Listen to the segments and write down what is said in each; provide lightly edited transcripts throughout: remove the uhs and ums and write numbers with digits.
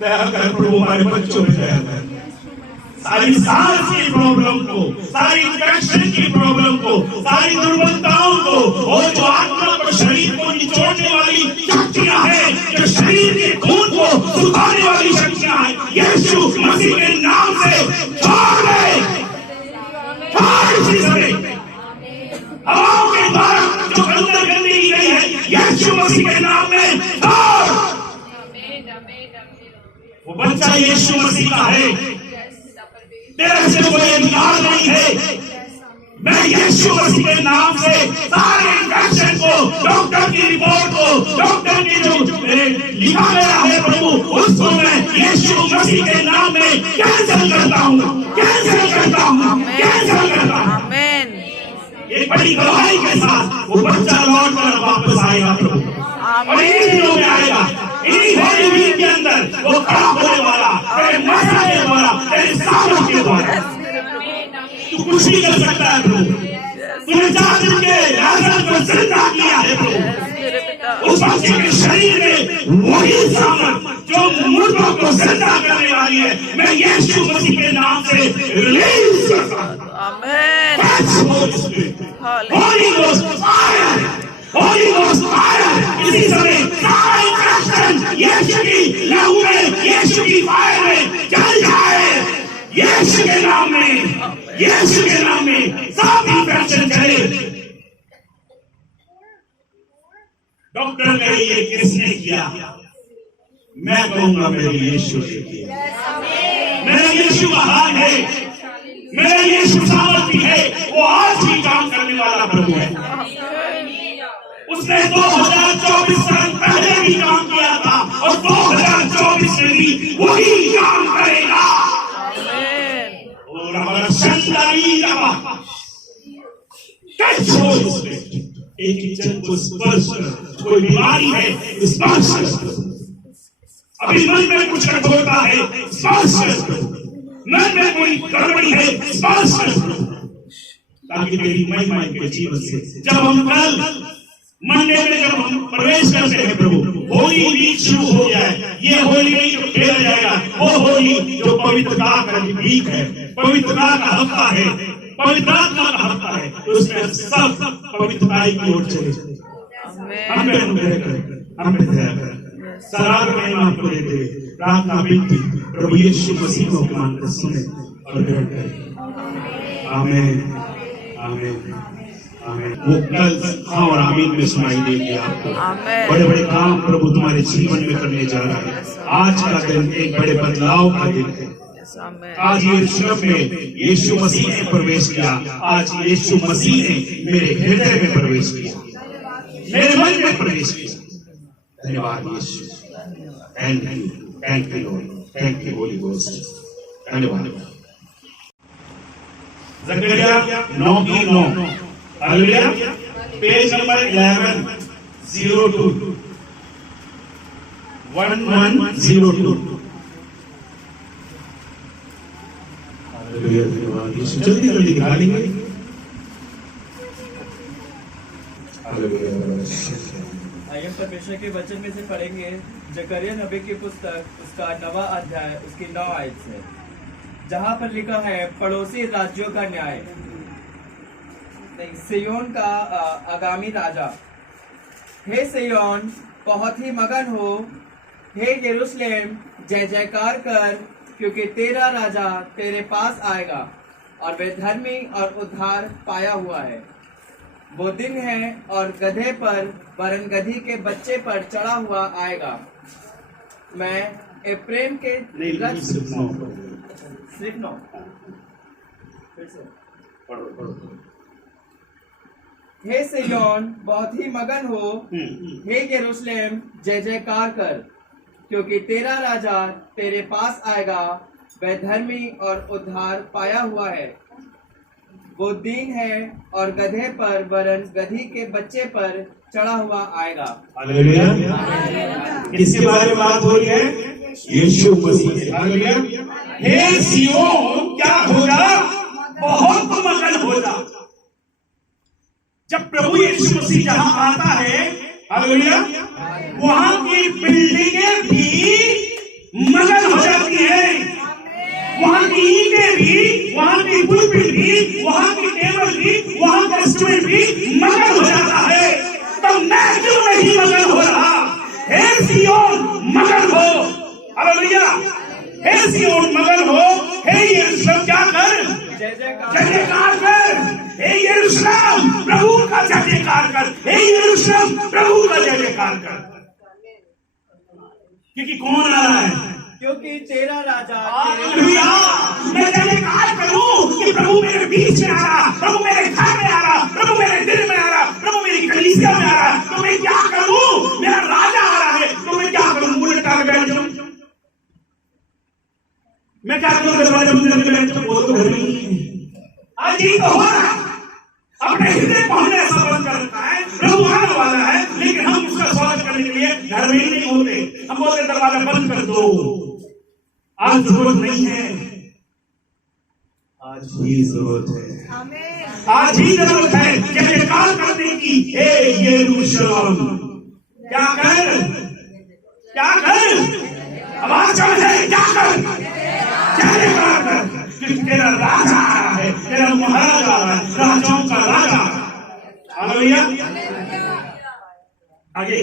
दया कर प्रभु, हमारे बच्चों में दया कर। सारी सांस की प्रॉब्लम को, सारी इन्फेक्शन की प्रॉब्लम को, सारी दुर्बलताओं को, और जो आत्मा और शरीर को निचोड़ने वाली शक्तियां हैं, जो शरीर के खून को सुखाने वाली शक्तियां हैं, यीशु मसीह के नाम से छोड़ दे, छोड़ इसी समय हवाओं के द्वारा जो अंदर गंदगी गई है, यीशु मसीह के नाम में छोड़। वो बच्चा यीशु मसीह का है, तेरे से कोई इनकार नहीं है। मैं यीशु मसीह के नाम से सारे इन्फेक्शन को, डॉक्टर की रिपोर्ट को, डॉक्टर ने जो लिखा गया है प्रभु, उसको मैं यीशु मसीह के नाम में कैंसिल करता हूँ, कैंसिल करता हूँ, कैंसिल करता हूँ। एक बड़ी गवाही के साथ वो बच्चा लौट कर वापस आएगा प्रभु, और इन्हीं दिनों में आएगा, इन्हीं होली वीक के अंदर वो खड़ा होने वाला, तेरे मसा के द्वारा, तेरे सालों के द्वारा। तू कुछ नहीं कर सकता है प्रभु, तूने 4 दिन के लाजर को जिंदा किया है प्रभु। उस बच्चे के शरीर में वही सामर्थ जो मुर्दों को जिंदा करने वाली है, मैं यीशु मसीह के नाम से रिलीज करता हूं। आमीन। Holi ghost fire, Holi ghost fire. इसी समय सारा इन्फेक्शन यीशु की लहू में, यीशु की फायर में जल जाए, यीशु के नाम में, यीशु के नाम में सब इन्फेक्शन चले। डॉक्टर ने ये किसने किया? मैं कहूंगा मेरे यीशु ने किया। मेरा यीशु महान है, मेरा यीशु सामर्थी है, वो आज भी काम करने वाला प्रभु है। उसने 2024 साल पहले भी काम किया था, और 2024 में भी वही काम करेगा। और हमारा शंदाई रहा एक ही जन को स्पर्श कर, कोई बीमारी है स्पर्श कर, अभी मन में कुछ कठोरता है स्पर्श कर, मन में कोई गड़बड़ी है स्पर्श कर, ताकि तेरी महिमा के जीवन से जब हम कल मंडे में जब हम प्रवेश करते हैं प्रभु, होली वीक शुरू हो जाए। ये होली नहीं जो खेला जाएगा, वो होली जो पवित्रता का वीक है, पवित्रता का हफ्ता है, पवित्रता का हफ्ता है, तो उसमें सब पवित्रताई की ओर चले। हमें दया कर, सराग में आपको देते प्रार्थना विनती प्रभु यीशु मसीह को मानकर सुने और ग्रहण करें। आमीन, आमीन, आमीन। वो कल हाँ और आमीन में सुनाई देगी आपको। बड़े बड़े काम प्रभु तुम्हारे जीवन में करने जा रहा है। आज का दिन एक बड़े बदलाव का दिन है। आज यरूशलेम में यीशु मसीह ने प्रवेश किया, आज यीशु मसीह ने मेरे हृदय में प्रवेश किया, मेरे मन में प्रवेश किया। धन्यवाद Yeshu, thank you, thank you lord, thank you holy ghost, धन्यवाद। जकरिया 9:9, हालेलुया। Page number 1102, 1102। जल्दी जल्दी दिखा लेंगे। आइए परमेश्वर के वचन में से पढ़ेंगे जकरिया नबी की पुस्तक, उसका 9वां अध्याय, उसकी 9 आयत से, जहाँ पर लिखा है पड़ोसी राज्यों का न्याय। सियोन का आगामी राजा। हे सियोन बहुत ही मगन हो, हे यरूशलेम जय जयकार कर, क्योंकि तेरा राजा तेरे पास आएगा और वे धर्मी और उद्धार पाया हुआ है। वो दिन है और गधे पर वरन गधी के बच्चे पर चढ़ा हुआ आएगा। मैं एप्रेम के सिर्फ 9 हे सियोन बहुत ही मगन हो, हे यरूशलेम जय जयकार कर, क्योंकि तेरा राजा तेरे पास आएगा, वह धर्मी और उद्धार पाया हुआ है। वो दीन है और गधे पर वरन गधी के बच्चे पर चढ़ा हुआ आएगा। हालेलुया। किसके बारे में बात हो रही है? यीशु मसीह। हालेलुया। हे सियोन क्या होगा? बहुत मगन हो जा। जब प्रभु यीशु मसीह जहां आता है हालेलुया। वहां की बिल्डिंगें भी मगन हो जाती है, वहां की ईंटें भी, वहां की पुलपिट भी, वहां की टेबल भी, वहां का इंस्ट्रूमेंट भी मगन हो जाता है। तो मैं क्यों नहीं मगन हो रहा? हे सियोन मगन हो, हालेलुया। हे सियोन मगन हो, हे यरूशलेम क्या कर? जय जयकार जय जयकार कर। हे यरूशलेम प्रभु का जय जयकार कर। हे यरूशलेम प्रभु का जय जयकार कर। क्योंकि कौन आ रहा है? क्योंकि तेरा राजा हालेलुया। मैं जय जयकार करूं कि प्रभु मेरे बीच में आ रहा, प्रभु मेरे घर में आ रहा, प्रभु मेरे दिल में आ रहा, प्रभु मेरी कलीसिया में आ रहा। तो मैं क्या करूं? मेरा राजा आ रहा है, तो मैं क्या करूं? मुझे टाल बैठ जाऊं? मैं क्या करूं? दरवाजा बंद करके बैठ जाऊं? वो तो घर में ही है। आज ही तो हो रहा है। अपने हृदय को हमने ऐसा बंद कर रखा है, प्रभु आने वाला है, लेकिन हम उसका स्वागत करने के लिए घर में ही नहीं होते। हम बोलते दरवाजा बंद कर दो, आज जरूरत नहीं है। आज ही जरूरत है, आज ही जरूरत है जय जयकार करने की। हे यरूशलेम क्या कर? क्या कर? आवाज चल है, क्या कर? जय जयकार कर, क्योंकि तेरा राजा आ रहा है, तेरा महाराजा आ रहा है, राजाओं का राजा। हालेलुया। आगे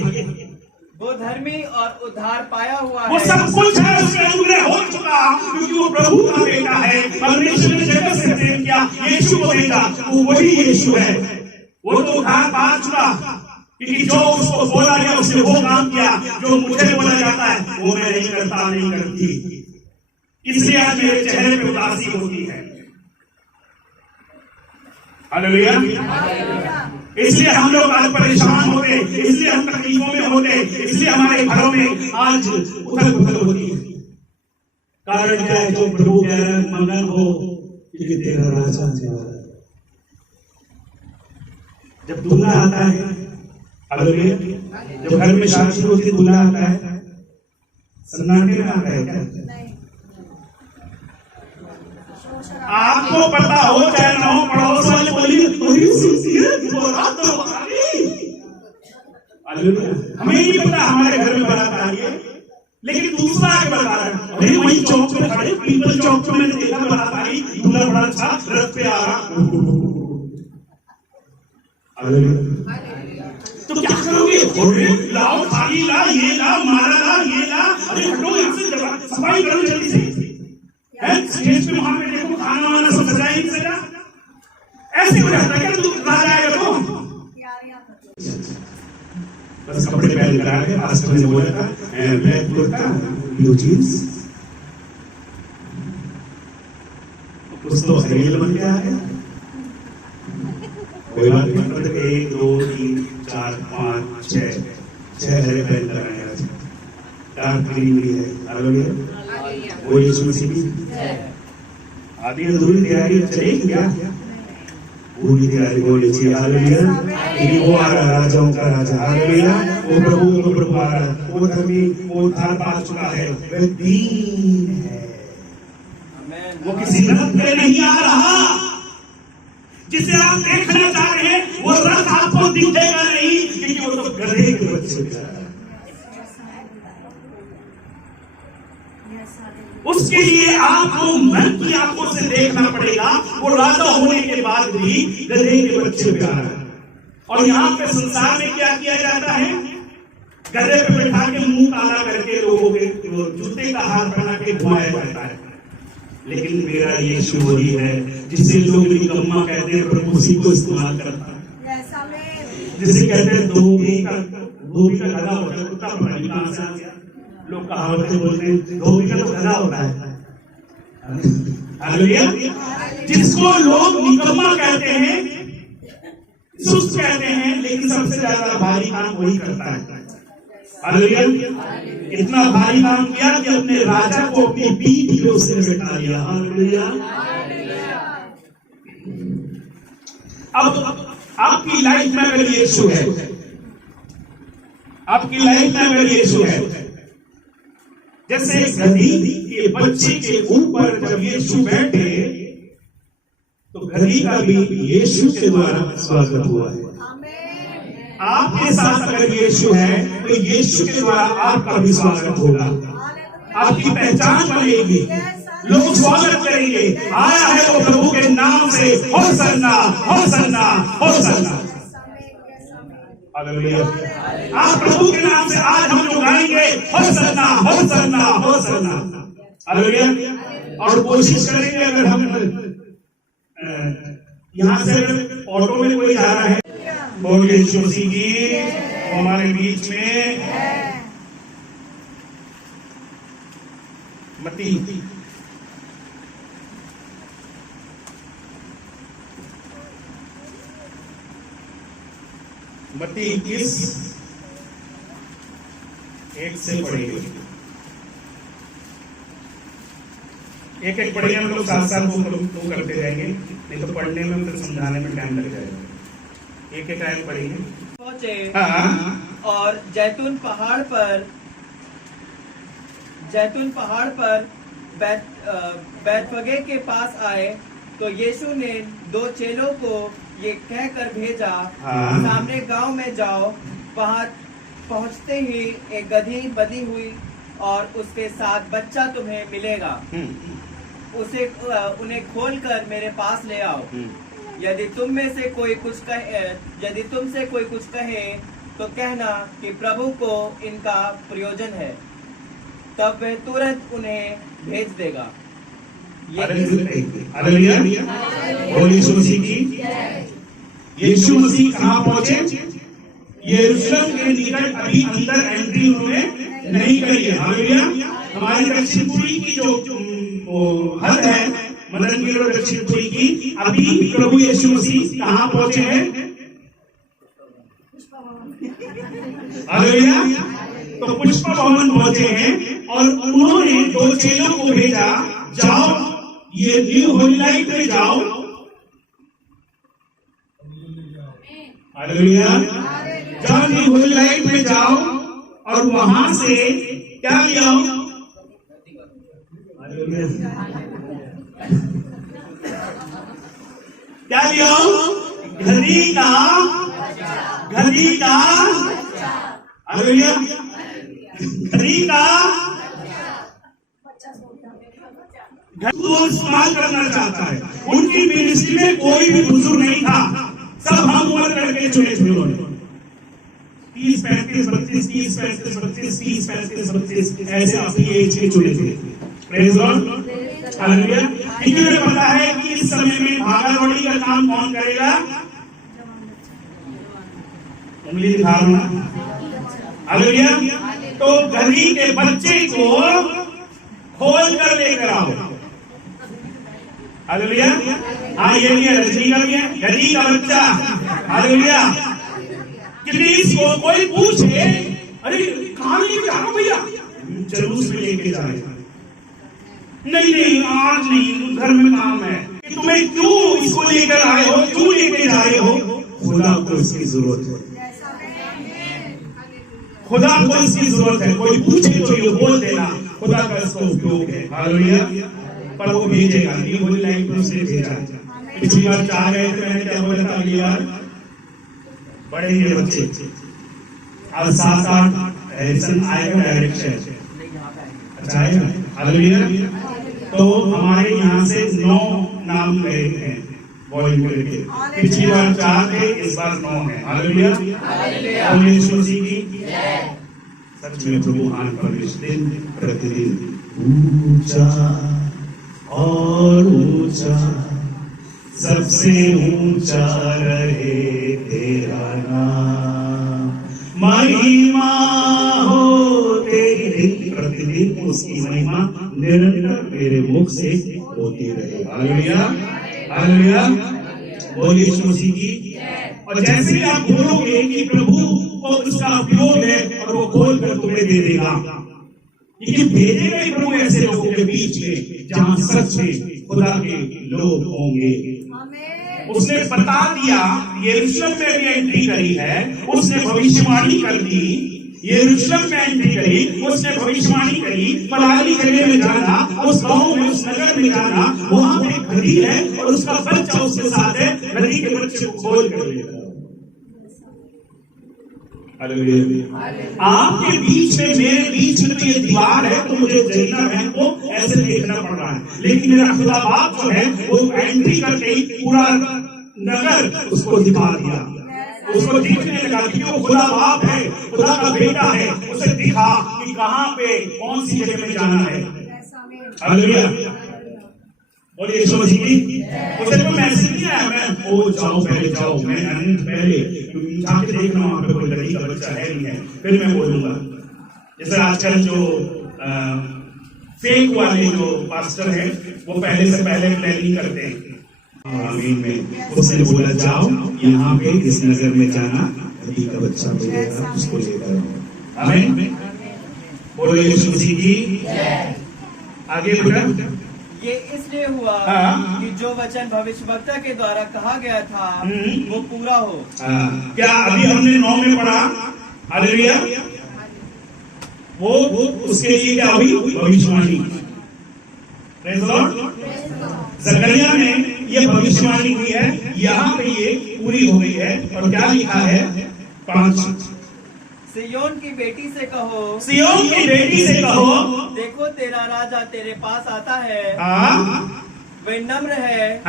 वो धर्मी और उद्धार पाया हुआ वो है। सब कुछ है, उसके अनुग्रह हो चुका, क्योंकि वो प्रभु का बेटा है। परमेश्वर ने जगत से प्रेम किया, यीशु को भेजा, वो वही यीशु है। वो तो उद्धार पा चुका, क्योंकि जो उसको बोला गया उसने वो काम किया। जो मुझे बोला जाता है वो मैं नहीं करता, नहीं करती। इसलिए आज मेरे चेहरे पे उदासी होती है। हालेलुया। इसलिए हम लोग आज परेशान होते, इसलिए हम तकलीफों में होते, इसलिए हमारे घरों में आज उथल पुथल होती है। कारण क्या है? जो प्रभु कह रहे हैं मगन हो, क्योंकि तेरा राजा आने वाला है। जब दूल्हा आता है, हालेलुया, जब घर में शादी होती दूल्हा आता है, सन्नाटे में आता है क्या? आपको पता हो चाहे ना हो, पड़ोस वाले बोली हमें नहीं पता हमारे घर में बारात आ रही है, लेकिन दूसरा आगे बता रहा है। अरे वही चौक पे खड़े, पीपल चौक पे मैंने देखा बारात आ रही, दूल्हा बड़ा अच्छा रथ पे आ रहा। तो क्या करोगे? लाओ थाली ला, ये ला, माला ला, ये ला। अरे हटो यहाँ से, सफाई करो जल्दी से। स्टेज पे वहां पे देखो खाना वाना सब सजाया नहीं सजा, ऐसे हो जाता है क्या? तू राजा आएगा तो बस कपड़े पहन कर आ गए। पास्टर ने बोला था ब्लैक कुर्ता, ब्लू जींस, कुछ तो हरियल बन के आ गया। कोई बात नहीं, मतलब 1 2 3 4 5 6 हरे पहन कर आया। डार्क ग्रीन भी है। हालेलुया। वो यीशु मसीह की आदि अधूरी तैयारी चलेगी क्या? पूरी तैयारी होनी चाहिए। हालेलुया। क्योंकि वो आ रहा राजाओं का राजा। हालेलुया। वो प्रभु आ रहा, वो धर्मी, वो उद्धार पा चुका है, वह दीन है। वो किसी रथ पे नहीं आ रहा। जिसे आप देखना चाह रहे हैं वो रथ आपको दिखेगा नहीं, क्योंकि वो तो गधे के बच्चे का है। उसके लिए आपको मन की आंखों से देखना पड़ेगा। वो राजा होने के बाद भी गधे के बच्चे पे आ रहा है। और यहाँ पे संसार में क्या किया जाता है? गधे पे बैठा के मुंह काला करके लोगों के जूते का हाथ बना के घुमाया जाता है। लेकिन मेरा यीशु वही है जिसे लोग निकम्मा कहते हैं, प्रभु उसी को इस्तेमाल करता है। जिसे कहते हैं धोबी का गधा होता है, कुत्ता पता नहीं कहां से आ गया। लोग कहावतें बोलते हैं धोबी का तो गधा होता है। हालेलुया। जिसको लोग निकम्मा कहते हैं, सुस्त कहते हैं, लेकिन सबसे ज्यादा भारी काम वही करता है। हालेलुया। इतना भारी काम किया कि अपने राजा को अपनी पीठ पे उसने बैठा लिया। हालेलुया। अब आपकी लाइफ में अगर यीशु है, आपकी लाइफ में अगर यीशु है, जैसे गधी के बच्चे के ऊपर जब यीशु बैठे तो गधी का भी यीशु के द्वारा स्वागत हुआ है। आपके साथ अगर यीशु है तो यीशु के द्वारा आपका भी स्वागत होगा, आपकी पहचान बनेगी, लोग स्वागत करेंगे, आया है वो प्रभु के नाम से, होसन्ना होसन्ना होसन्ना। हालेलुया। आप प्रभु के नाम से आज हम जो गाएंगे होसन्ना होसन्ना होसन्ना। हालेलुया। और कोशिश करेंगे अगर हम यहाँ से ऑटो में कोई जा रहा है, बोल यीशु मसीह की हमारे बीच में मती मत्ती 21 1 से पढ़ेंगे, एक एक पढ़ेंगे हम लोग, साथ साथ वो करते जाएंगे, नहीं तो पढ़ने में फिर समझाने में टाइम लग जाएगा। एक एक आयत पढ़ेंगे। पहुंचे हाँ। और जैतून पहाड़ पर बैतफगे के पास आए तो यीशु ने 2 चेलों को ये कहकर भेजा, हाँ। सामने गांव में जाओ, वहां पहुंचते ही एक गधी बंधी हुई और उसके साथ बच्चा तुम्हें मिलेगा, उसे उन्हें खोलकर मेरे पास ले आओ। यदि तुमसे कोई कुछ कहे तो कहना कि प्रभु को इनका प्रयोजन है, तब वह तुरंत उन्हें भेज देगा। हालेलुया। बोल यीशु मसीह की। यीशु मसीह कहाँ पहुंचे? यरूशलेम के निकट अभी अंदर एंट्री उन्होंने नहीं करी है। हालेलुया। हमारी दक्षिणपुरी की जो हद है, मदन गिर और दक्षिणपुरी की, अभी प्रभु यीशु मसीह कहाँ पहुंचे हैं? हालेलुया। तो पुष्प भवन पहुंचे हैं और उन्होंने 2 चेलों को भेजा, जाओ ये न्यू होली लाइट में जाओ। हालेलुया। जाओ न्यू होली लाइट में जाओ और वहां से क्या लिया? क्या लिया? घड़ी का हालेलुया, घड़ी का वो इस्तेमाल करना चाहता है। उनकी मिनिस्ट्री में कोई भी बुजुर्ग नहीं था, सब हम उम्र करके चुने थे उन्होंने। 30, 35, 32, 30, 35, 32, 30, 35, 32 ऐसे अपनी एज के चुने थे। Praise Lord. हालेलुया। क्योंकि मुझे पता है कि इस समय में भागा दौड़ी का काम कौन करेगा? उंगली दिखा रहा हूं। हालेलुया। तो गधी के बच्चे को खोल कर लेकर आओ। हालेलुया। हाँ, ये लिया, रजनी का लिया, गधी का बच्चा। हालेलुया। क्योंकि इसको कोई पूछे, अरे कहां लेके जा रहा हो भैया? जलूस में लेके जा रहे। नहीं आज नहीं, घर में काम है। कि तुम्हें क्यों इसको लेकर आए हो, क्यों लेके जा रहे हो? खुदा को इसकी जरूरत है, खुदा को इसकी जरूरत है। कोई पूछे तो ये बोल देना, खुदा का इसका उपयोग है। हालेलुया। पर वो भेजेगा, न्यू होली लाइट में उसे भेजा। पिछली बार चाह रहे थे, मैंने क्या बोला था अगली बार? बड़े ही बच्चे, अब साथ आएगा डायरेक्शन। अच्छा आएगा। हालेलुया। तो हमारे यहाँ से 9 नाम गए हैं बॉलीवुड के। पिछली बार 4 थे, इस बार 9 है। हालेलुया। यीशु मसीह की सच में प्रभु महान परमेश्वर दिन प्रतिदिन ऊंचा और ऊंचा, सबसे ऊंचा रहे तेरा नाम, महिमा हो तेरी। दिन प्रतिदिन उसकी महिमा निरंतर मेरे मुख से होती रहे। हालेलुया। हालेलुया। बोलिए यीशु मसीह की। और जैसे ही आप बोलोगे कि प्रभु को उसका उपयोग है और वो खोल कर तुम्हें दे देगा, लेकिन भेजेगा ही प्रभु ऐसे लोगों के बीच में जहां सच में खुदा के लोग होंगे। उसने बता दिया, यरूशलेम में भी एंट्री करी है, उसने भविष्यवाणी कर दी। यरूशलेम में एंट्री करी, उसने भविष्यवाणी करी, फलानी जगह में जाना, उस गांव में, उस नगर में जाना, वहां पे घड़ी है और उसका बच्चा उसके साथ है, घड़ी के बच्चे को खोल कर लेगा। हालेलुया। आपके बीच में, मेरे बीच में तो ये दीवार है, तो मुझे जरीना बहन को ऐसे देखना पड़ रहा है, लेकिन मेरा खुदा बाप जो है वो एंट्री करके ही पूरा नगर उसको दिखा दिया, उसको दिखने लगा कि वो खुदा बाप है, खुदा का बेटा है। उसे दिखा कि कहां पे कौन सी जगह में जाना है। हालेलुया। और यीशु मसीह की उसे कोई मैसेज नहीं आया, मैं ओ जाओ पहले जाओ, मैं अनंत पहले जाके देखना वहां पे कोई लड़की का बच्चा है नहीं है, फिर मैं बोलूंगा। जैसे आजकल जो फेक वाले जो पास्टर हैं वो पहले से पहले प्लानिंग करते हैं। आमीन में उसने बोला जाओ यहाँ पे इस नगर में जाना, लड़की का बच्चा मिलेगा, उसको लेकर आओ। आमीन। बोलो यीशु मसीह की। आगे बढ़ा। ये इसलिए हुआ कि जो वचन भविष्यवक्ता के द्वारा कहा गया था वो पूरा हो। क्या अभी हमने 9 में पढ़ा? हालेलुया। वो उसके लिए क्या हुई? भविष्यवाणी। Praise the Lord. जकरिया में ये भविष्यवाणी हुई है, यहाँ पे ये पूरी हो गई है। और क्या लिखा है? 5 सियोन की बेटी से कहो, सियोन की बेटी से कहो, देखो तेरा राजा तेरे पास आता है, वह नम्र है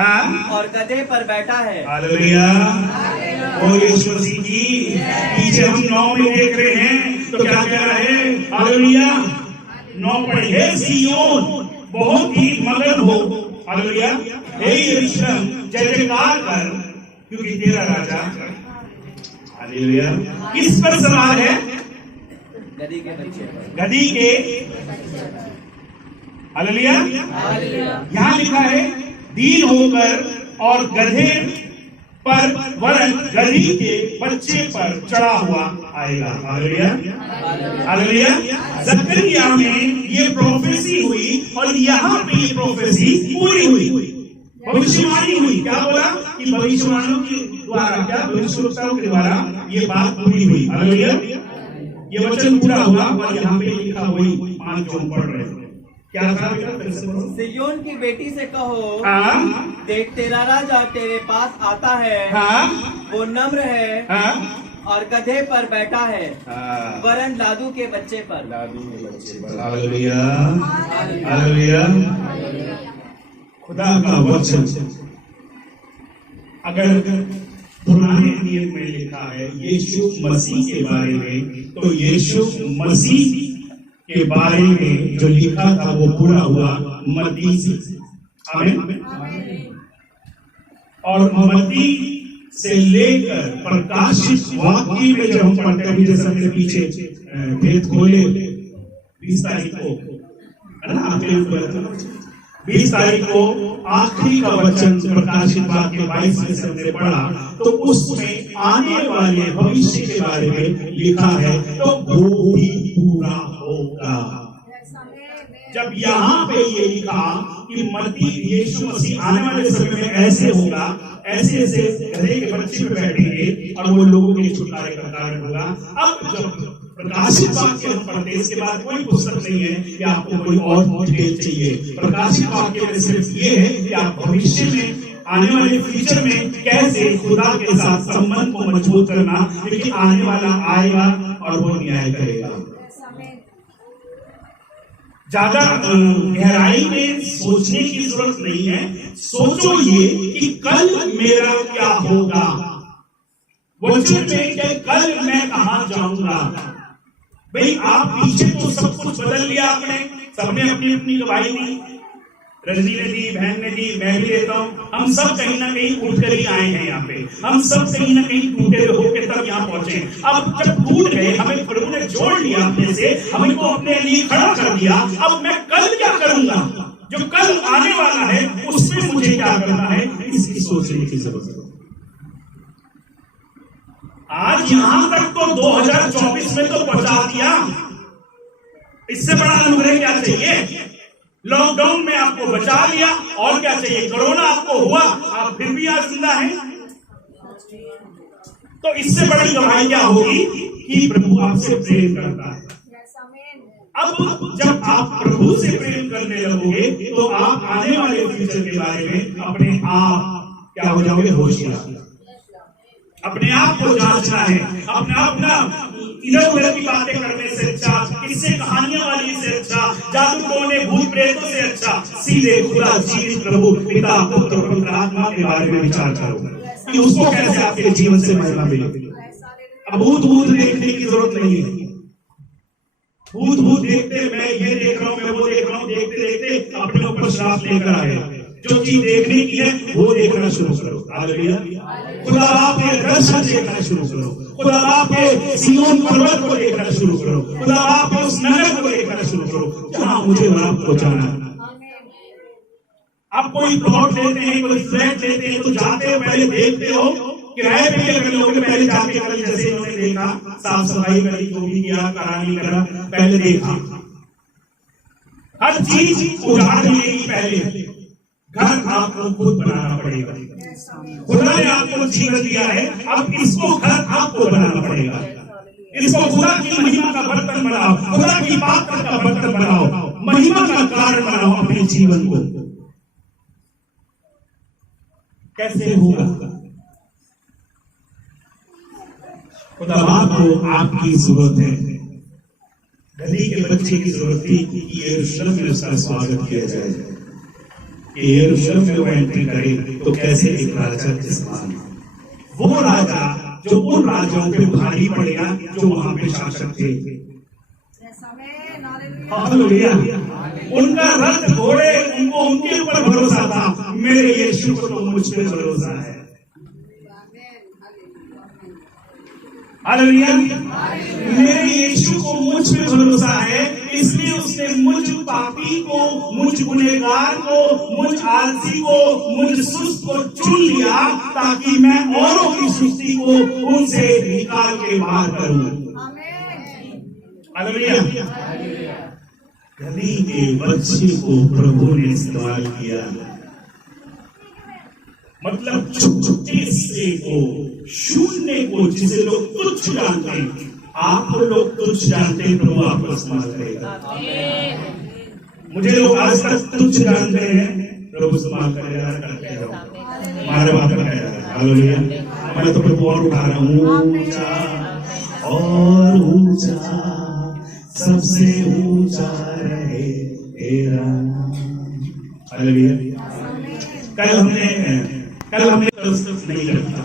और गधे पर बैठा है। हालेलुया। ओ यीशु मसीह की। पीछे हम 9 में देख रहे हैं तो क्या कह रहे हैं? हालेलुया। 9 पढ़े, हे सियोन बहुत ही मगन हो। हालेलुया। हे यरूशलेम जय जयकार कर, क्योंकि तेरा राजा हालेलुया किस पर सवार है? गधी के बच्चे पर। गधी के। हालेलुया। यहाँ लिखा है दीन होकर और गधे पर वरन गधी के बच्चे पर चढ़ा हुआ आएगा। हालेलुया। हालेलुया। जकरिया में ये प्रोफेसी हुई और यहाँ पे ये प्रोफेसी पूरी हुई, भविष्यवाणी हुई। क्या बोला कि भविष्यवाणियों के द्वारा, क्या भविष्यवक्ताओं के द्वारा ये बात पूरी हुई। हालेलुया। ये वचन पूरा हुआ और यहाँ पे लिखा हुई 5 जो पढ़ रहे हैं। क्या था बेटा? सियोन की बेटी से कहो, देख तेरा राजा तेरे पास आता है, वो नम्र है और गधे पर बैठा है, वरन लादू के बच्चे पर। हालेलुया। हालेलुया। खुदा का वचन अगर पुराने नियम में लिखा है यीशु मसीह के बारे में, तो यीशु मसीह के बारे में जो लिखा था वो पूरा हुआ मत्ती से। आमीन। और मत्ती से लेकर प्रकाशित वाक्य में जब हम पढ़ते हैं, जैसे हमने पीछे भेद खोले 20 तारीख को, है ना? आपके 20 तारीख को आखिरी का वचन प्रकाशित वाक्य 22 में से हमने पढ़ा, तो उसमें आने वाले भविष्य के बारे में लिखा है, तो वो भी पूरा होगा। जब यहाँ पे ये लिखा कि मत्ती यीशु मसीह आने वाले समय में ऐसे होगा, ऐसे ऐसे गधे के बच्चे पे बैठेंगे और वो लोगों के छुटकारे का कारण होगा। अब जब प्रकाशित वाक्य हम पढ़ते हैं, इसके बाद कोई पुस्तक नहीं है कि आपको कोई और डिटेल चाहिए। प्रकाशित वाक्य में सिर्फ ये है कि आप भविष्य में आने वाले फ्यूचर में कैसे खुदा के साथ संबंध को मजबूत करना, क्योंकि आने वाला आएगा और वो न्याय करेगा। ज्यादा गहराई में सोचने की जरूरत नहीं है। सोचो ये कि कल मेरा क्या होगा, वचन में कि कल मैं कहां जाऊंगा। भाई आप पीछे तो सब कुछ बदल लिया आपने, सबने अपनी अपनी गवाही दी, रजनी ने दी, बहन ने दी, मैं भी देता हूँ। हम सब कहीं ना कहीं उठ कर ही आए हैं यहाँ पे, हम सब कहीं ना कहीं टूटे होकर तब यहाँ पहुंचे। अब जब टूट गए, हमें प्रभु ने जोड़ लिया अपने से, हमें को अपने लिए खड़ा कर दिया। अब मैं कल क्या करूंगा, जो कल आने वाला है उसमें मुझे क्या करना है, इसकी सोचने की जरूरत है। आज यहां तक तो 2024 में तो पहुंचा दिया, इससे बड़ा अनुग्रह क्या चाहिए? लॉकडाउन में आपको बचा लिया, और क्या चाहिए? कोरोना आपको हुआ, आप फिर भी आज जिंदा हैं। तो इससे बड़ी गवाही क्या होगी कि प्रभु आपसे प्रेम करता है। अब जब आप प्रभु से प्रेम करने लगोगे तो आप आने वाले फ्यूचर के बारे में अपने आप क्या हो जाओगे? होशियार। अपने आप को जांचना है, अपने आप ना इधर उधर की बातें करने से अच्छा, किससे कहानियां वाली से अच्छा, जादू टोने भूत प्रेतों से अच्छा, सीधे खुदा जीवित प्रभु पिता पुत्र और पवित्र आत्मा के बारे में विचार करो कि उसको कैसे आपके जीवन से महिमा मिले। अब भूत भूत देखने की जरूरत नहीं है। भूत भूत देखते मैं ये देख रहा हूं, मैं वो देख रहा हूं, देखते देखते अपने ऊपर श्राप लेकर आए। जो चीज देखने की है वो देखना शुरू करो। हालेलुया। खुदा आपके दर्शन देखना शुरू करो। खुदा आपके सिय्योन पर्वत को देखना शुरू करो। खुदा आपके उस नगर को देखना शुरू करो जहां मुझे और आपको जाना है। आप कोई प्लॉट लेते हैं, कोई फ्लैट लेते हैं तो जाते हो पहले देखते हो किराए पे क्या कर लोगे, पहले जाके कल जैसे इन्होंने देखा, साफ सफाई करी, जो भी किया करा नहीं करा, पहले देखा। हर चीज उजाड़ मिलेगी पहले। घर आपको खुद बनाना पड़ेगा। खुदा ने आपको जीवन दिया है, अब इसको घर आपको बनाना पड़ेगा। इसको खुदा की महिमा का बर्तन बनाओ, खुदा की बात का बर्तन बनाओ, महिमा का कारण बनाओ अपने जीवन को। कैसे होगा? खुदा को आपकी जरूरत है। गधी के बच्चे की जरूरत थी कि यरूशलेम में उसका स्वागत किया जाए। यरूशलेम में वो एंट्री करे तो कैसे एक राजा के समान, वो राजा जो उन राजाओं पे भारी पड़ेगा जो वहां पे शासक थे। हालेलुया। उनका रथ घोड़े, उनको उनके ऊपर भरोसा था। मेरे यीशु को तो मुझ पे भरोसा है। हालेलुया। मेरे यीशु को मुझ पे भरोसा है, इसलिए उसने मुझ पापी को, मुझ गुनहगार को, मुझ आलसी को, मुझ सुस्त को चुन लिया ताकि मैं औरों की सुस्ती को उनसे निकाल के बाहर करूं। हालेलुया। गधी के बच्चे को प्रभु ने इस्तेमाल किया, मतलब छोटे से को, शून्य को, जिसे लोग तुच्छ जानते हैं, आप लोग तुच्छ जानते हैं, प्रभु आपको इस्तेमाल करेगा। मुझे लोग आज तक तुच्छ जानते हैं, प्रभु इस्तेमाल करेगा। करते रहो, हमारे बात करेगा। हालेलुया। मैं तो प्रभु और उठा रहा हूँ, ऊंचा और ऊंचा, सबसे ऊंचा रहे तेरा नाम। हालेलुया। कल हमने नहीं करता,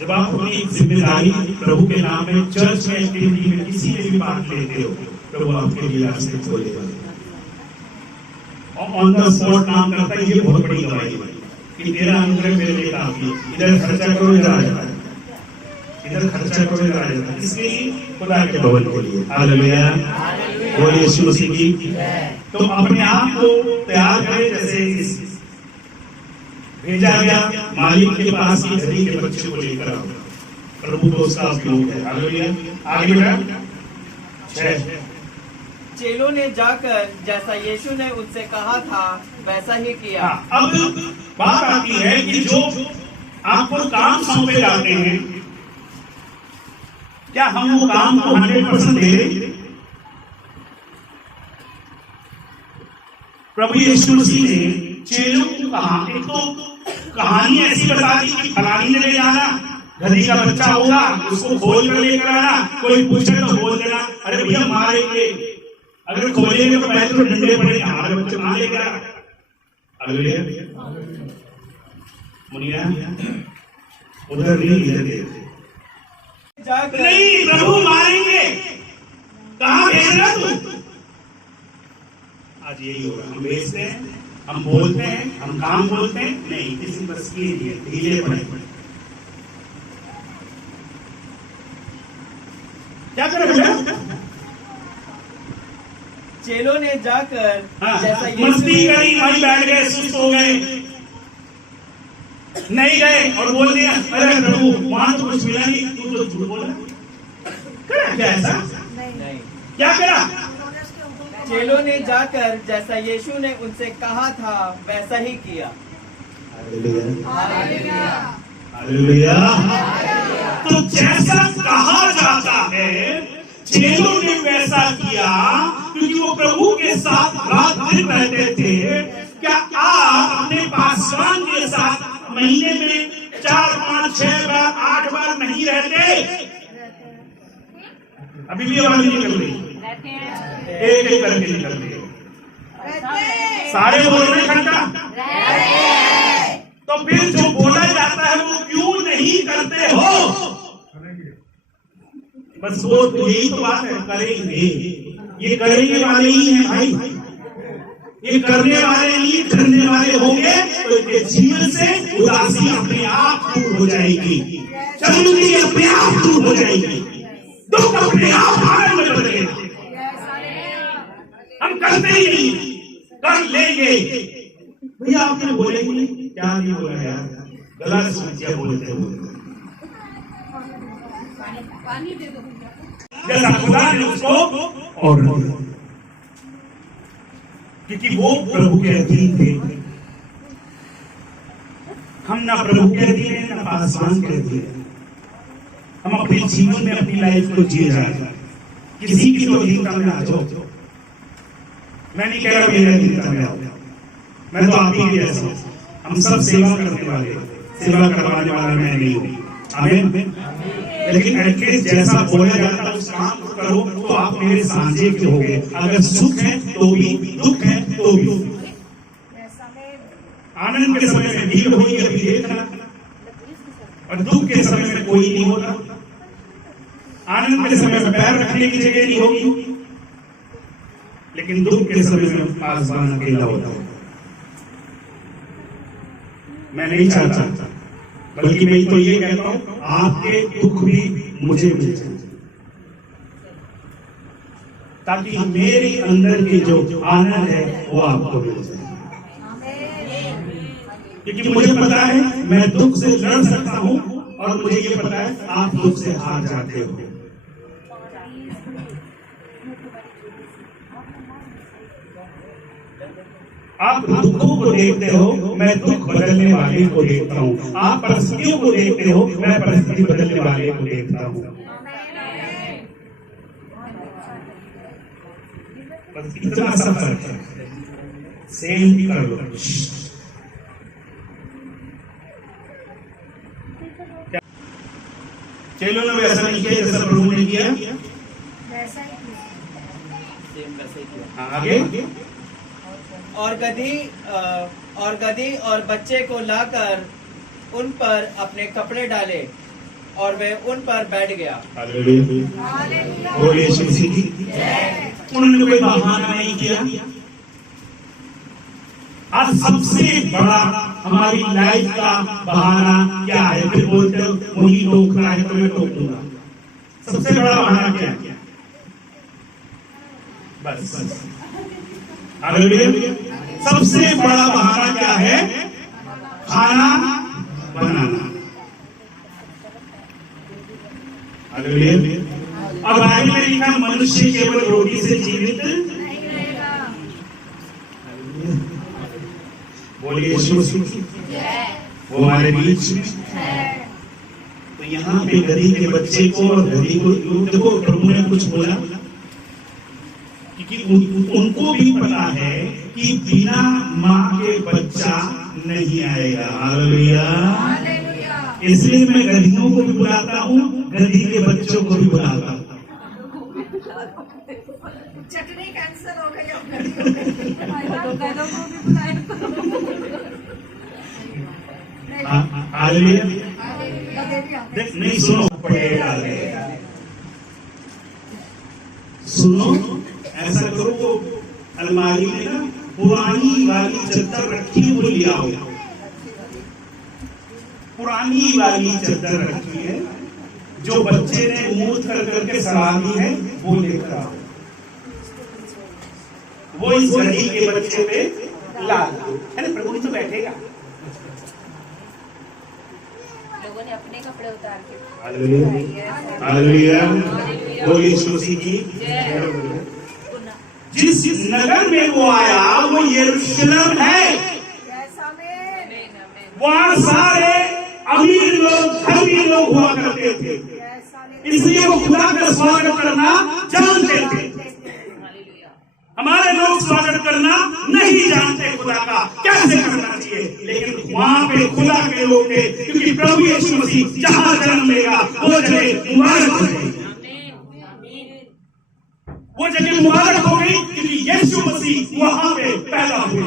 जब आप अपनी जिम्मेदारी प्रभु के नाम में, चर्च में, एक्टिविटी में, किसी में भी पार्ट लेते हो, प्रभु आपके लिए रास्ते खोलेगा और ऑन द स्पॉट काम करता है। ये बहुत बड़ी गवाही है कि तेरा अनुग्रह मेरे लिए काफी है। इधर खर्चा करो, इधर आ जाता है, इधर खर्चा करो, इधर आ जाता है। इसलिए खुदा के भवन के लिए। हालेलुया। बोलिए यीशु मसीह की। तो अपने आप को तैयार करें, जैसे भेजा गया मालिक के पास ही गधी के बच्चे को लेकर आओ। प्रभु को उसका उपयोग है। हालेलुया। आगे बढ़ा। 6 चेलों ने जाकर जैसा यीशु ने उनसे कहा था वैसा ही किया। अब बात आती है कि जो आपको काम सौंपे जाते हैं, क्या हम वो काम को 100% दे रहे? प्रभु यीशु मसीह ने चेलों को कहा, एक तो कहानी ऐसी बता दी कि फलानी ने ले जाना, गधी का बच्चा होगा, उसको खोल कर लेकर आना, कोई पूछे तो बोल देना, अरे भैया मारेंगे, अगर खोलेंगे तो पहले तो डंडे पड़ेंगे, हमारे बच्चे कहां लेकर आ। हालेलुया। मुनिया उधर नहीं, इधर नहीं, प्रभु मारेंगे, कहां भेज रहा तू? आज यही हो रहा, हम भेजते हैं, हम बोलते हैं, हम काम बोलते हैं, नहीं किसी बस की नहीं है, ढीले पड़े। क्या करें बेटा? चेलों ने जाकर जैसा मस्ती करी, वहीं बैठ गए, सुस्त हो गए, नहीं गए और बोल दिया अरे प्रभु वहां तो कुछ मिला नहीं, तू तो झूठ बोला। करा क्या ऐसा? नहीं। क्या करा? चेलों ने जाकर जैसा यीशु ने उनसे कहा था वैसा ही किया। हालेलुया। तो जैसा कहा जाता है चेलों ने वैसा किया, क्योंकि वो प्रभु के साथ रात दिन रहते थे। क्या आप अपने पासवान के साथ महीने में 4-5 5, 6 बार, 8 बार नहीं रहते। अभी भी आवाज नहीं निकल रही, एक एक करके निकल रही है। सारे बोल रहे घंटा, तो फिर जो बोला जाता है वो क्यों नहीं करते हो? बस वो तो यही तो बात है, करेंगे। ये करेंगे वाले ही हैं भाई, ये करने वाले नहीं, करने वाले होंगे तो इनके जीवन से उदासी अपने आप दूर हो जाएगी, शर्मिंदगी अपने आप दूर हो जाएगी, दुख अपने आप आनंद में बदलेगा। हम करते ही नहीं, कर लेंगे। भैया आपने बोले ही नहीं, क्या नहीं बोला यार, गला सूख गया बोलते बोलते। जैसा खुदा ने उसको और क्योंकि वो प्रभु के अधीन थे। हम ना प्रभु के अधीन है, ना आसमान के अधीन है। हम अपने जीवन में अपनी लाइफ को जी रहे हैं। किसी की तो अधीनता में आ जाओ। मैं नहीं कह रहा मेरे अधीनता में आओ, मैं तो आप ही जैसा हूं। हम सब सेवा करने वाले, सेवा करवाने वाला मैं नहीं हूं। आमीन। लेकिन एटलीस्ट जैसा बोला जाता है उस काम को करो तो आप मेरे साझे के होगे। अगर सुख है तो भी, दुख है तो भी। आनंद के समय में भीड़ होगी, अभी देखना, और दुख के समय में कोई नहीं होता। आनंद के समय में पैर रखने की जगह नहीं होगी, लेकिन दुख के समय में आसमान अकेला होता है। मैं नहीं चाहता, बल्कि मैं तो ये कहता हूं आपके दुख भी मुझे मिल जाए, ताकि मेरे अंदर के जो आनंद है वो आपको मिल जाए। क्योंकि मुझे पता है मैं दुख से लड़ सकता हूं, और मुझे ये पता है आप दुख से हार जाते हो। आप दुखों को देखते हो, मैं दुख बदलने वाले को देखता हूँ। आप परिस्थितियों को देखते हो, मैं परिस्थिति बदलने वाले को देखता हूँ। बस इतना सा फर्क है, सेम भी कर लो। चलो ना, वैसा नहीं किया जैसा प्रभु ने किया, आगे। और गधी और बच्चे को लाकर उन पर अपने कपड़े डाले और वे उन पर बैठ गया। उन्होंने कोई बहाना नहीं किया। आज सबसे बड़ा हमारी लाइफ का बहाना क्या है? फिर बोलते हो मुझे टोकना है तो मैं टोक दूंगा। सबसे बड़ा बहाना क्या है? बस सबसे बड़ा बहाना क्या है? खाना बनाना। अब बाइबल में लिखा मनुष्य केवल रोटी से जीवित बोलिए यीशु मसीह वो हमारे बीच। तो यहाँ पे गधी के बच्चे को और गधी को देखो, प्रभु ने कुछ बोला क्योंकि उनको भी पता है कि बिना माँ के बच्चा नहीं आएगा। हालेलुया। इसलिए मैं गधियों को भी बुलाता हूँ, गधी के बच्चों को भी बुलाता हूँ। चटनी कैंसिल हो गई। नहीं सुनो, सुनो, ऐसा करो तो अलमारी में ना पुरानी वाली चादर रखी है, वो ले आओ। पुरानी वाली चादर रखी है, जो बच्चे ने मूत कर करके सराही है, वो लेकर आओ। वो इस गधी के बच्चे पे ला दो। अरे प्रभु तो बैठेगा। लोगों ने अपने कपड़े उतार के हालेलुया, बोलिए यीशु मसीह की। जिस नगर में वो आया वो यरूशलेम है। वहां सारे अमीर लोग, धर्मी लोग हुआ करते थे, इसलिए वो खुदा का स्वागत करना जानते थे। हमारे लोग स्वागत करना नहीं जानते खुदा का कैसे करना चाहिए, लेकिन वहां पे खुदा के लोग थे, क्योंकि प्रभु यीशु मसीह जहां जन्म लेगा वो जगह मुबारक हो गई, वो जगह मुबारक हो गई, क्योंकि यीशु मसीह वहां पे पैदा हुए।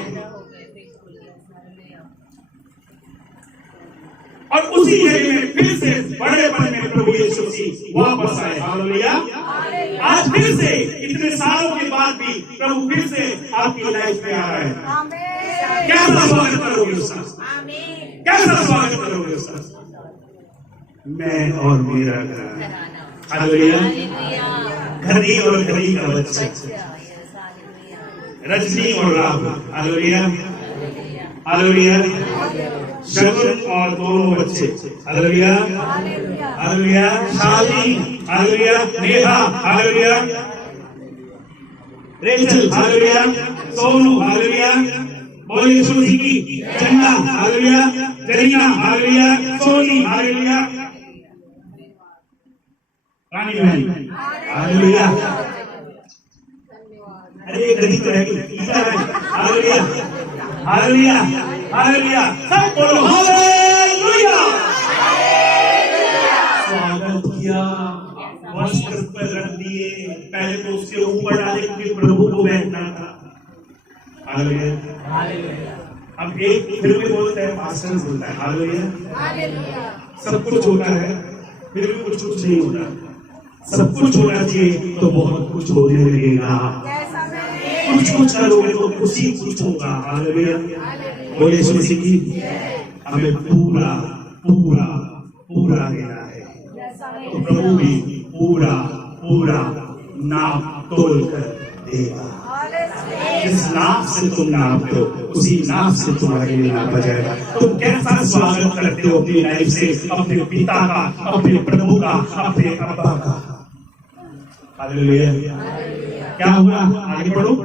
और उसी जगह में फिर से बड़ेपन में प्रभु यीशु मसीह वापस आए। हालेलुया। आज फिर से इतने सालों के बाद भी प्रभु फिर से आपकी लाइफ में आ रहा है। कैसा स्वागत करोगे उसका? कैसा स्वागत करोगे उसका? मैं और मेरा घर। हालेलुया। घड़ी और घड़ी का बच्चा, रजनी और राम। हालेलुया। हालेलुया। शगुन और दोनों बच्चे। हालेलुया। हालेलुया। शादी। Hallelujah. Neha. Hallelujah. Rachel. Hallelujah. Sonu. Hallelujah. बोले यीशु मसीह की Chanda. Hallelujah. Zarina. Hallelujah. Soni. Hallelujah. Rani बहन। हालेलुया। अरे गरीब तो रहेगी। हालेलुया। हालेलुया। हालेलुया। सब बोलो हालेलुया। स्वागत किया, वस्त्र पर रख दिए, पहले तो उसके ऊपर डाले क्योंकि प्रभु को बैठना था। हालेलुया। अब एक फिर भी बोलते हैं, पास्टर बोलता है हालेलुया। सब कुछ होता है फिर भी कुछ कुछ नहीं होता। सब कुछ होना चाहिए तो बहुत कुछ होने लगेगा। कुछ कुछ करोगे तो कुछ ही कुछ होगा। हालेलुया। बोले यीशु मसीह की हमें पूरा पूरा पूरा देना है, तो प्रभु भी पूरा पूरा नाप तोल कर देगा। जिस नाप से तुम नापते हो उसी नाप से तुम्हारे लिए नापा जाएगा। तुम कैसा स्वागत करते हो अपनी लाइफ से, अपने पिता का, अपने प्रभु का, अपने अब्बा का। हालेलुया। क्या हुआ? आगे बढ़ो।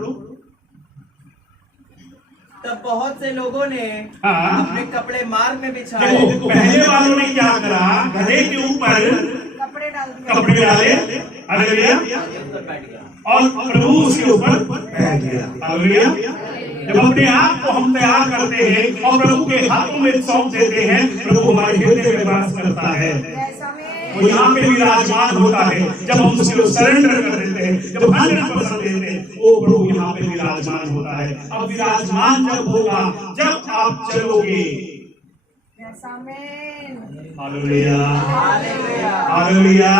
तब बहुत से लोगों ने अपने कपड़े मार्ग में बिछाए। देखो पहले वालों ने क्या करा, गधे के ऊपर कपड़े डाले। हालेलुया। और प्रभु उसके ऊपर बैठ गया। हालेलुया। जब अपने आप को हम तैयार करते हैं और प्रभु के हाथों में सौंप देते हैं, प्रभु हमारे हृदय में वास करता है, वो यहाँ पे विराजमान होता है। जब हम उसको सरेंडर कर देते हैं, जब 100% देते हैं, वो प्रभु यहाँ पे विराजमान होता है। अब विराजमान जब होगा जब आप चलोगे। हालेलुया। हालेलुया।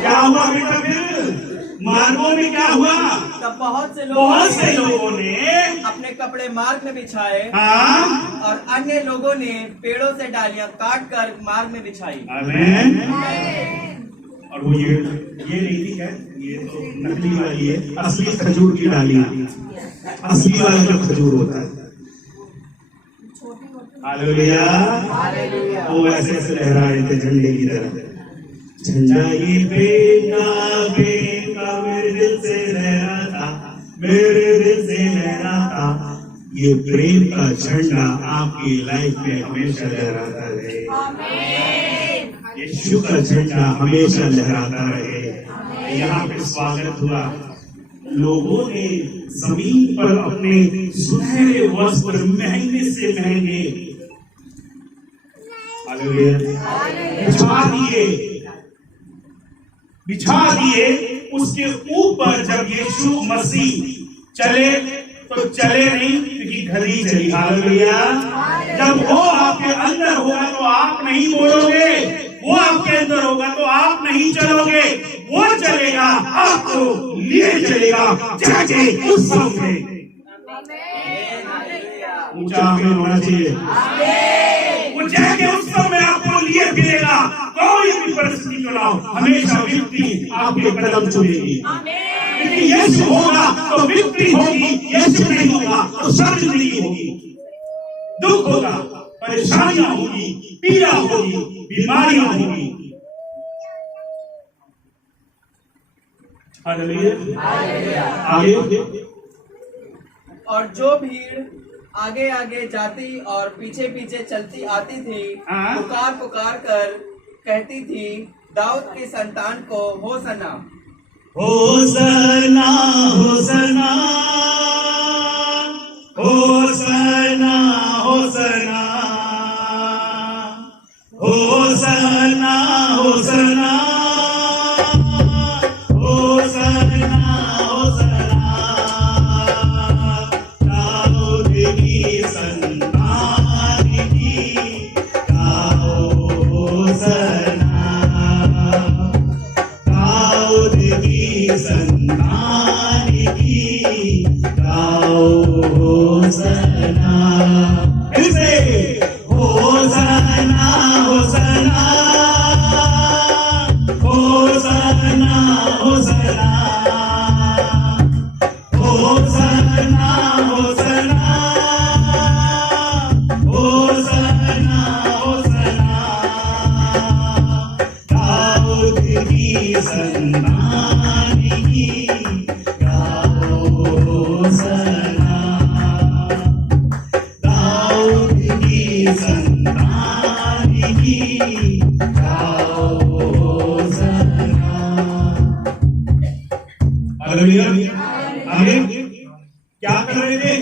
क्या हुआ बेटा? फिर मार्गों में क्या हुआ? तब बहुत से लोगों ने अपने कपड़े मार्ग में बिछाए। हाँ। और अन्य लोगों ने पेड़ों से डालियां काट कर मार्ग में बिछाई। आमीन। और वो ये नहीं थी क्या, ये तो नकली वाली है, असली खजूर की डालियां, असली वाला जो खजूर होता है। हालेलुया। वो ऐसे ऐसे लहरा रहे थे झंडे की तरह। झंडा ये बेटा मेरे दिल से लहराता, मेरे दिल से लहराता। ये प्रेम का झंडा आपकी लाइफ में हमेशा लहराता रहे। यीशु का झंडा हमेशा लहराता रहे। यहाँ पे स्वागत हुआ। लोगों ने जमीन पर अपने सुनहरे वस्त्र महंगे से महंगे बिछा दिए। उसके ऊपर जब यीशु मसीह चले तो चले नहीं, क्योंकि घड़ी चली। हालेलुया। जब वो आपके अंदर होगा तो आप नहीं बोलोगे, वो आपके अंदर होगा तो आप नहीं चलोगे, वो चलेगा, आपको लिए चलेगा जाके उस समय। ऊंचा आमीन होना चाहिए। वो जाके उस समय आपको लिए फिरेगा। कोई भी परिस्थिति चुनाव, हमेशा विक्ट्री आपके कदम चुनेगी। क्योंकि यीशु होगा तो विक्ट्री होगी, यीशु नहीं होगा तो शर्मिंदगी होगी, दुख होगा, परेशानियां होगी, पीड़ा होगी, बीमारियां होगी। आगे। और जो भीड़ आगे आगे जाती और पीछे पीछे चलती आती थी, पुकार पुकार कर कहती थी, दाऊद की संतान को होसन्ना। होसना होसना होसना होसना होसना होसना होसना होसना दाऊद की संतान की गाओ होसना दाऊद की संतान की गाओ होसना इसे होसना होसना होसना होसना होसना होसना होसना होसना दाऊद की संतान की गाओ होसना दाऊद की संतान की गाओ होसना। हालेलुया आमीन। क्या कर रहे थे?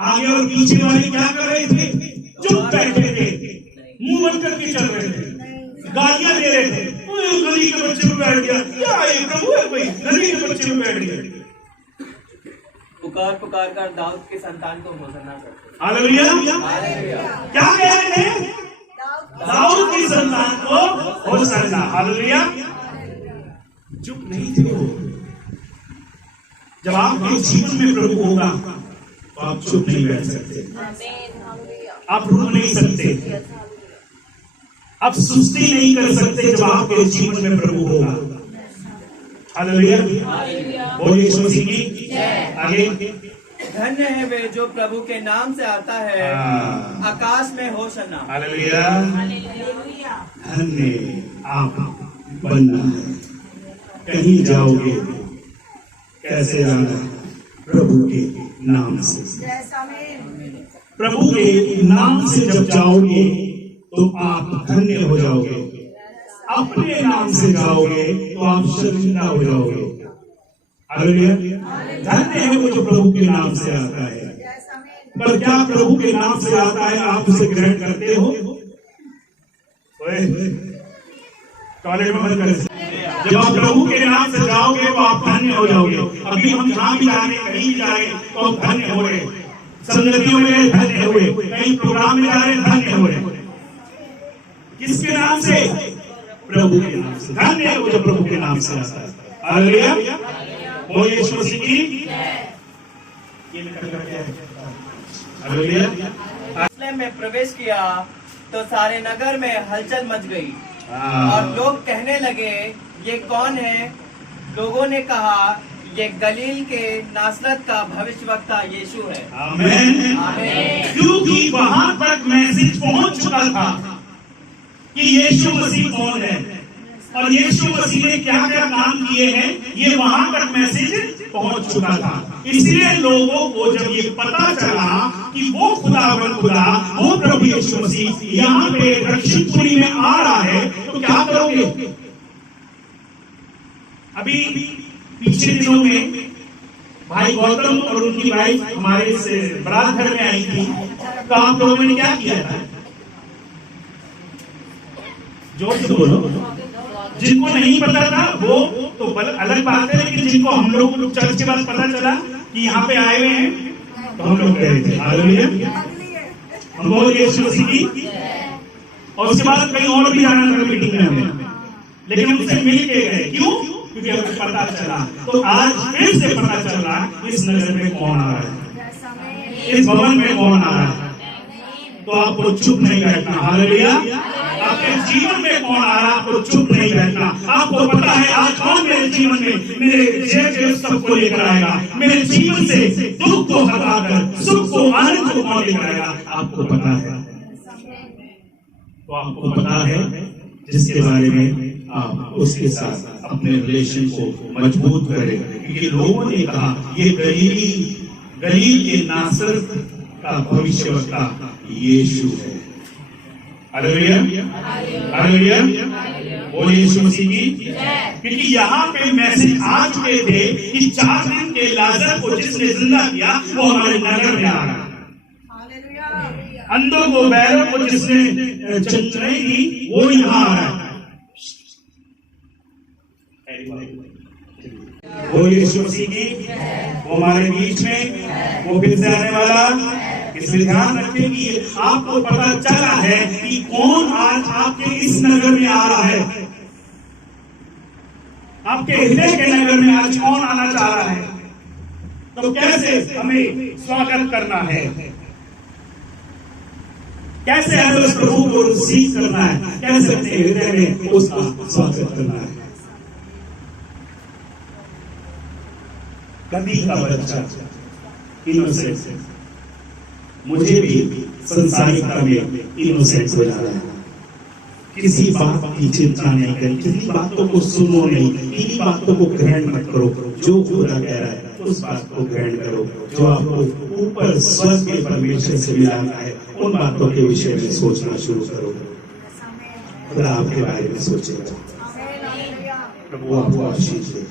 आगे और पीछे वाले क्या कर रहे थे? चुप बैठे थे, मुंह बंद करके चल रहे थे, गालियां दे रहे थे। ओए गली के बच्चे में बैठ गया, क्या ये प्रभु है कोई? गली के बच्चे में बैठ गया। पुकार पुकार कर दाऊद के संतान को होसना करते। हालेलुया। हालेलुया। क्या कह रहे थे? दाऊद की संतान को होसना। हालेलुया। चुप नहीं थे वो। जब आपके जीवन में प्रभु होगा तो आप चुप नहीं बैठ सकते, आप रुक नहीं सकते, आप सुस्ती नहीं कर सकते जब आपके जीवन में प्रभु होगा। हालेलुया। बोलिए यीशु मसीह की आगे। धन्य है वे जो प्रभु के नाम से आता है, आकाश में होसना। हालेलुया। धन्य आप बनना है। कहीं जाओगे कैसे जाना? प्रभु के नाम से। प्रभु के नाम से जब जाओगे तो आप धन्य हो जाओगे। अपने नाम से जाओगे तो आप शर्मिंदा हो जाओगे। हालेलुया। धन्य है वो जो प्रभु के नाम से आता है। पर क्या प्रभु के नाम से आता है आप उसे ग्रहण करते हो? कॉलेज में बंद कर। जब आप प्रभु के नाम से जाओगे तो आप धन्य हो जाओगे। अभी हम जहां भी जा रहे हैं, कहीं भी जा रहे हैं तो हम धन्य हो रहे, संगतियों में धन्य हुए, कहीं प्रोग्राम में जा रहे हैं धन्य हो रहे। किसके नाम से? प्रभु के नाम से। धन्य है वो जो प्रभु के नाम से आता है। हालेलुया। बोलिए यीशु मसीह की। हालेलुया। यरूशलेम में प्रवेश किया तो सारे नगर में हलचल मच गई और लोग कहने लगे, ये कौन है? लोगों ने कहा, ये गलील के नासरत का भविष्यवक्ता यीशु है। आमीन। क्योंकि वहां तक मैसेज पहुंच चुका था कि यीशु मसीह कौन है और यीशु मसीह ने क्या क्या काम किए हैं, ये वहां तक मैसेज पहुंच चुका था। इसलिए लोगों को जब ये पता चला कि वो खुदावन खुदा, वो प्रभु यीशु मसीह यहाँ पे दक्षिणपुरी में आ रहा है, तो क्या करोगे? अभी पिछले दिनों में भाई गौतम और उनकी वाइफ हमारे से बारात घर में आई थी, तो आप लोगों ने क्या किया था? जोर से बोलो। जिनको नहीं पता था वो तो अलग बात है, लेकिन जिनको हम लोग चर्च के बाद पता चला कि यहाँ पे आए हुए हैं तो हम लोग गए थे। हालेलुया। हम बोल यीशु मसीह की। और उसके बाद कहीं और भी जाना था मीटिंग में हमें, लेकिन उनसे मिल के गए। क्यों? क्योंकि हमें पता चला। तो आज फिर से पता चला इस नगर में कौन आ रहा है, इस भवन में कौन आ रहा है। तो आपको चुप नहीं बैठना। हालेलुया। आपके जीवन में कौन आ रहा है, आपको चुप नहीं बैठना। आपको पता है आज कौन मेरे जीवन में मेरे जय सबको लेकर आएगा, मेरे जीवन से दुख को हटाकर सुख को आनंद को कौन लेकर आएगा, आपको पता है। तो आपको पता है जिसके बारे में आप उसके साथ अपने रिलेशन को मजबूत करें। क्योंकि लोगों ने कहा ये गलील के नासरत का भविष्यवक्ता यीशु है। हालेलुया। हालेलुया। बोले यीशु मसीह की, क्योंकि यहाँ पे मैसेज आ चुके थे कि 4 दिन के लाजर को जिसने जिंदा किया वो हमारे नगर में आ रहा है। अंधों को बैरों को जिसने चंचनाई दी वो यहाँ आ रहा है। बोले यीशु मसीह की, वो हमारे बीच में वो फिर से आने वाला। इसलिए ध्यान रखें कि आपको पता चला है कि कौन आज आपके इस नगर में आ रहा है। आपके हृदय के नगर में आज कौन आना चाह रहा है, तो कैसे हमें स्वागत करना है, कैसे हमें उस प्रभु को रिसीव करना है, कैसे अपने हृदय में उसका स्वागत करना है। कभी का बच्चा इनोसेंट, मुझे भी संसारिकता में इनोसेंट हो जाना है। किसी बात की चिंता नहीं करें, किसी बातों को सुनो नहीं, किसी बातों को ग्रहण मत करो। जो खुदा कह रहा है उस बात को ग्रहण करो। जो आपको ऊपर स्वर्ग के परमेश्वर से मिलाना है, उन बातों के विषय में सोचना शुरू करो। खुदा आपके बारे में सोचेगा। प्रभु आपको आशीष दे।